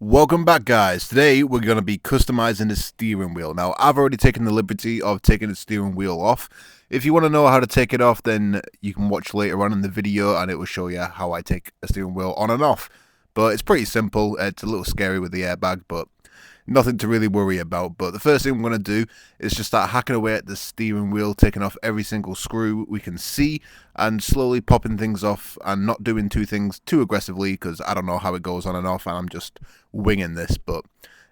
Welcome back, guys. Today we're going to be customizing the steering wheel. Now, I've already taken the liberty of taking the steering wheel off. If you want to know how to take it off, then you can watch later on in the video and it will show you how I take a steering wheel on and off. But it's pretty simple. It's a little scary with the airbag, but nothing to really worry about. But the first thing I'm going to do is just start hacking away at the steering wheel, taking off every single screw we can see and slowly popping things off and not doing two things too aggressively because I don't know how it goes on and off and I'm just winging this. But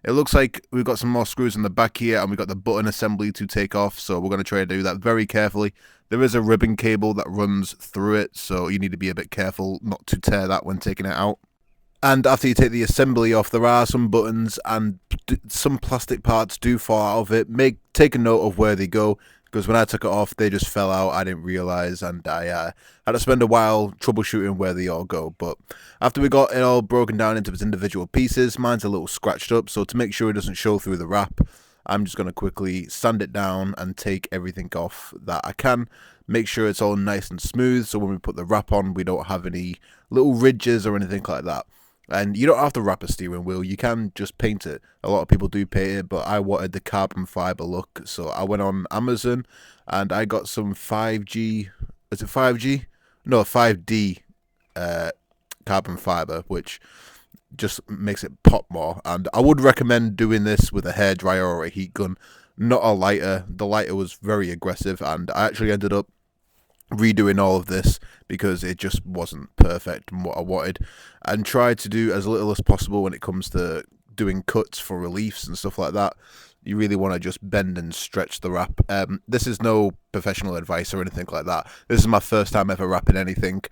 it looks like we've got some more screws in the back here and we've got the button assembly to take off, so we're going to try to do that very carefully. There is a ribbon cable that runs through it, so you need to be a bit careful not to tear that when taking it out. And after you take the assembly off, there are some buttons and some plastic parts do fall out of it. Take a note of where they go, because when I took it off, they just fell out. I didn't realize, and I had to spend a while troubleshooting where they all go. But after we got it all broken down into its individual pieces, mine's a little scratched up, so to make sure it doesn't show through the wrap, I'm just going to quickly sand it down and take everything off that I can. Make sure it's all nice and smooth, so when we put the wrap on, we don't have any little ridges or anything like that. And you don't have to wrap a steering wheel, you can just paint it. A lot of people do paint it, but I wanted the carbon fiber look, so I went on Amazon and I got some 5G, is it 5G? No, 5D carbon fiber, which just makes it pop more. And I would recommend doing this with a hairdryer or a heat gun, not a lighter. The lighter was very aggressive and I actually ended up redoing all of this because it just wasn't perfect and what I wanted, and tried to do as little as possible when it comes to doing cuts for reliefs and stuff like that. You really want to just bend and stretch the wrap. This is no professional advice or anything like that. This is my first time ever wrapping anything,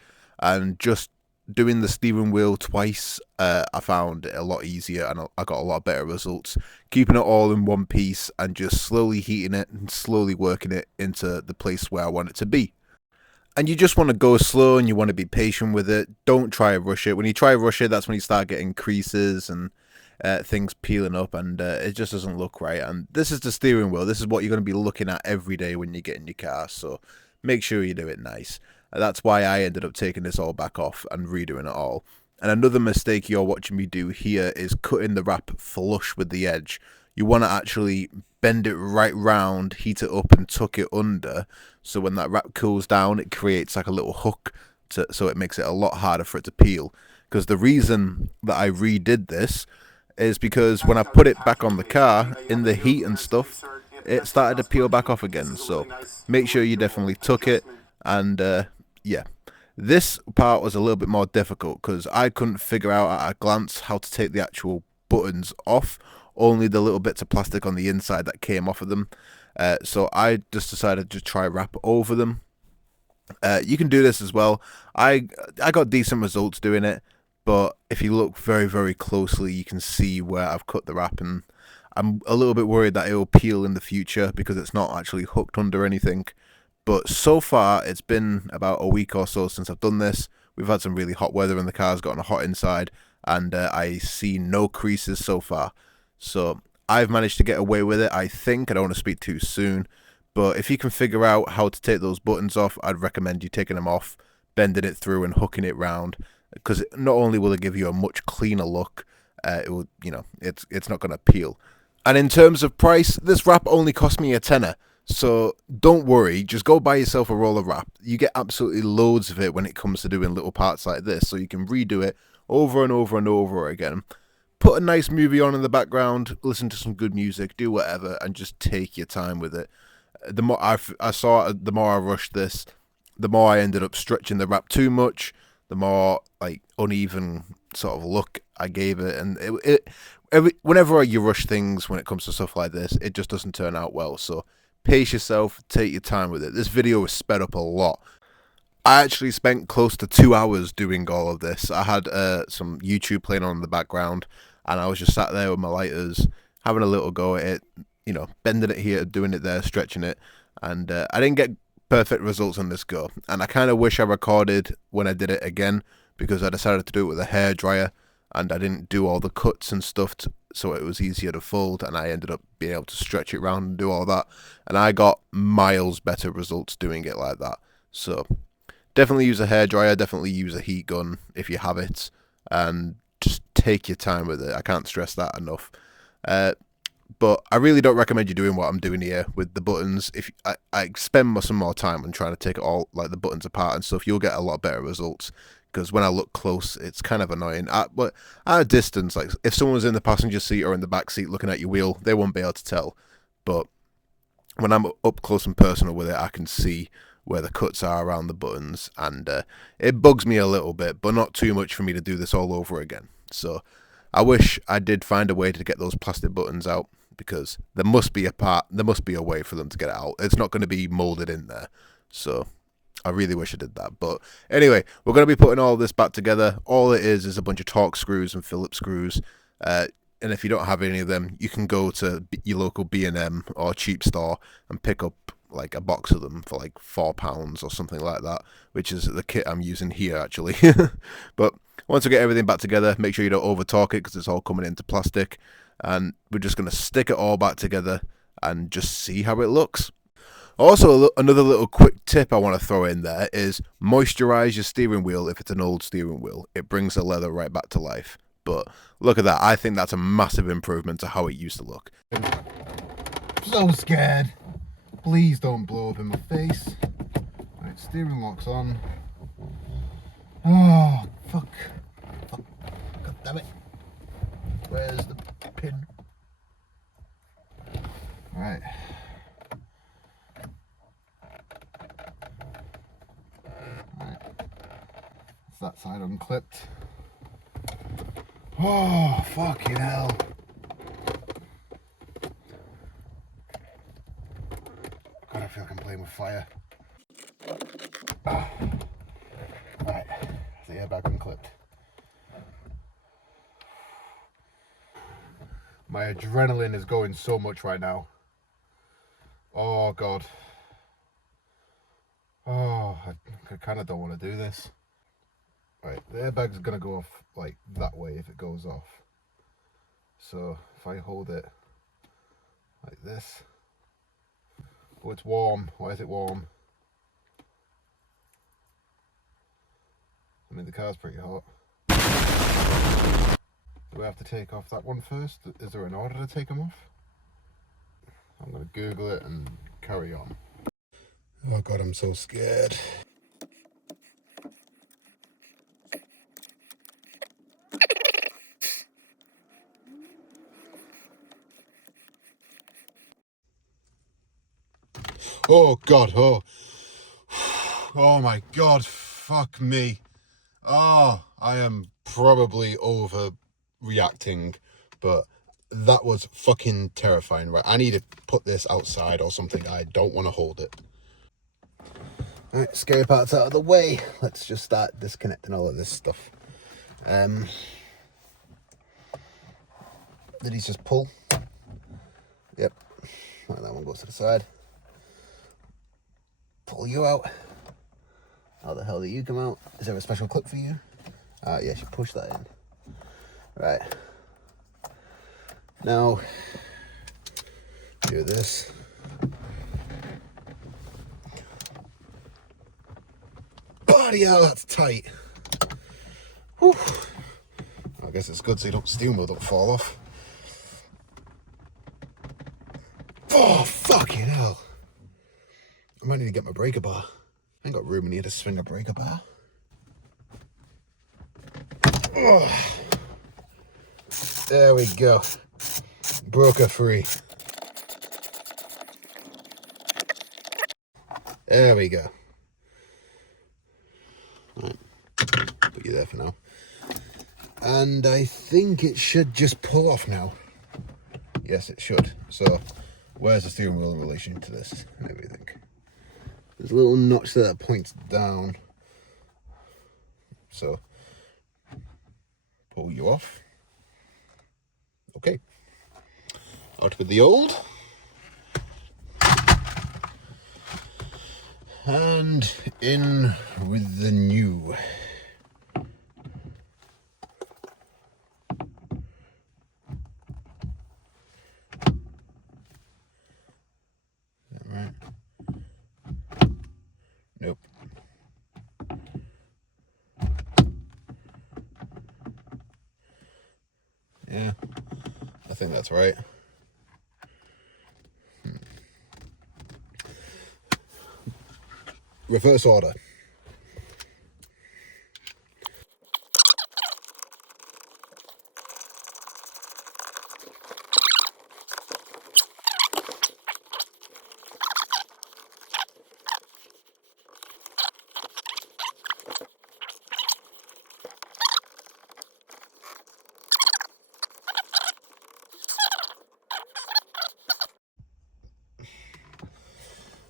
and just doing the steering wheel twice, I found it a lot easier and I got a lot better results. Keeping it all in one piece and just slowly heating it and slowly working it into the place where I want it to be. And you just want to go slow and you want to be patient with it. Don't try to rush it. When you try to rush it, that's when you start getting creases and things peeling up, and it just doesn't look right. And this is the steering wheel. This is what you're going to be looking at every day when you get in your car. So make sure you do it nice. That's why I ended up taking this all back off and redoing it all. And another mistake you're watching me do here is cutting the wrap flush with the edge. You want to actually bend it right round, heat it up and tuck it under, so when that wrap cools down it creates like a little hook so it makes it a lot harder for it to peel. Because the reason that I redid this is because when I put it back on the car in the heat and stuff, it started to peel back off again. So make sure you definitely tuck it. And yeah, this part was a little bit more difficult because I couldn't figure out at a glance how to take the actual buttons off, only the little bits of plastic on the inside that came off of them. So I just decided to try wrap over them. You can do this as well. I got decent results doing it, but if you look very, very closely, you can see where I've cut the wrap, and I'm a little bit worried that it will peel in the future because it's not actually hooked under anything. But so far, it's been about a week or so since I've done this. We've had some really hot weather and the car's gotten hot inside, and I see no creases so far. So I've managed to get away with it, I think. I don't want to speak too soon, but if you can figure out how to take those buttons off, I'd recommend you taking them off, bending it through and hooking it round, because not only will it give you a much cleaner look, it will, it's not going to peel. And in terms of price, this wrap only cost me a tenner. So don't worry, just go buy yourself a roll of wrap. You get absolutely loads of it when it comes to doing little parts like this, so you can redo it over and over and over again. Put a nice movie on in the background, listen to some good music, do whatever, and just take your time with it. The more I saw, the more I rushed this, the more I ended up stretching the wrap too much, the more like uneven sort of look I gave it, and whenever you rush things when it comes to stuff like this, it just doesn't turn out well. So pace yourself, take your time with it. This video was sped up a lot. I actually spent close to 2 hours doing all of this. I had some YouTube playing on in the background, and I was just sat there with my lighters, having a little go at it, bending it here, doing it there, stretching it, and I didn't get perfect results on this go. And I kind of wish I recorded when I did it again, because I decided to do it with a hairdryer, and I didn't do all the cuts and stuff so it was easier to fold, and I ended up being able to stretch it around and do all that, and I got miles better results doing it like that. So definitely use a hairdryer, definitely use a heat gun if you have it, and just take your time with it. I can't stress that enough. But I really don't recommend you doing what I'm doing here with the buttons. If I spend some more time on trying to take it all, like the buttons apart and stuff, you'll get a lot better results. Because when I look close, it's kind of annoying. But at a distance, like if someone was in the passenger seat or in the back seat looking at your wheel, they won't be able to tell. But when I'm up close and personal with it, I can see where the cuts are around the buttons, and it bugs me a little bit, but not too much for me to do this all over again. So I wish I did find a way to get those plastic buttons out, because there must be a way for them to get it out. It's not going to be molded in there. So I really wish I did that. But anyway, we're going to be putting all this back together. All it is a bunch of Torx screws and Phillips screws. And if you don't have any of them, you can go to your local B&M or cheap store and pick up like a box of them for like £4 or something like that, which is the kit I'm using here actually. But once we get everything back together, make sure you don't over torque it because it's all coming into plastic, and we're just going to stick it all back together and just see how it looks. Also, another little quick tip I want to throw in there is moisturize your steering wheel if it's an old steering wheel. It brings the leather right back to life. But look at that. I think that's a massive improvement to how it used to look. So scared. Please don't blow up in my face. Right, steering lock's on. Oh, fuck. Fuck. God damn it. Where's the pin? Right. Right. It's that side unclipped. Oh, fucking hell. God, I feel like I'm playing with fire. Oh. Right, the airbag unclipped. My adrenaline is going so much right now. Oh, God. Oh, I kind of don't want to do this. Right, the airbag's going to go off like that way if it goes off. So if I hold it like this. Oh, it's warm. Why is it warm? I mean, the car's pretty hot. Do we have to take off that one first? Is there an order to take them off? I'm going to Google it and carry on. Oh God, I'm so scared. Oh God, oh. Oh my God, fuck me. Oh, I am probably overreacting, but that was fucking terrifying. Right, I need to put this outside or something. I don't want to hold it. Right, scary parts out of the way. Let's just start disconnecting all of this stuff. Did he just pull? Yep. Right, that one goes to the side. Pull you out. How the hell did you come out? Is there a special clip for you? Yes, you push that in. Right. Now, do this. Bloody hell, that's tight. Whew. I guess it's good so the steering wheel don't fall off. Oh, fucking hell. I might need to get my breaker bar. I ain't got room in here to swing a breaker bar. Oh. There we go. Broker free. There we go. Right. Put you there for now. And I think it should just pull off now. Yes, it should. So, where's the steering wheel in relation to this and everything? There's a little notch there that points down. So, pull you off. Okay. Out with the old. And in with the new. Is that right? Nope. Yeah, I think that's right. Reverse order.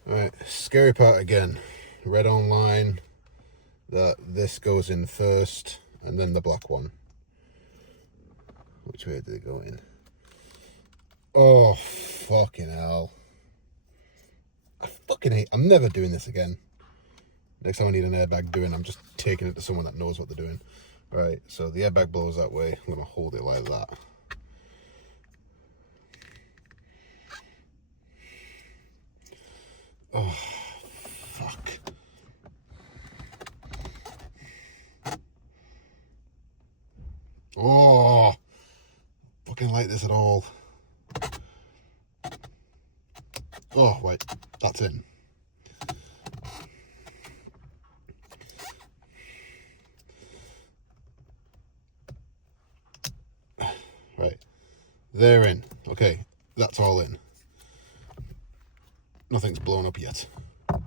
Alright, scary part again. Red on line that this goes in first and then the black one. Which way did it go in? Oh, fucking hell. I fucking hate, I'm never doing this again. Next time I need an airbag doing, I'm just taking it to someone that knows what they're doing. Right, so the airbag blows that way. I'm gonna hold it like that. Oh, fuck. Oh, fucking like this at all. Oh, wait, that's in. Right, they're in. Okay, that's all in. Nothing's blown up yet. I've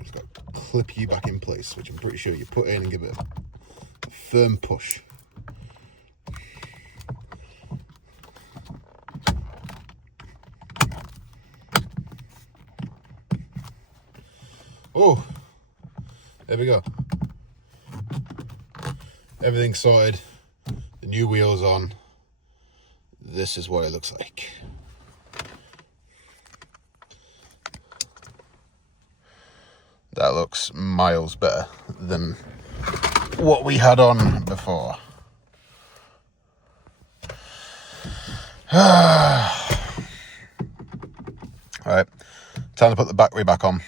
just got to clip you back in place, which I'm pretty sure you put in and give it a firm push. Oh, there we go. Everything's sorted. The new wheels on. This is what it looks like. That looks miles better than what we had on before. Alright, time to put the battery back on.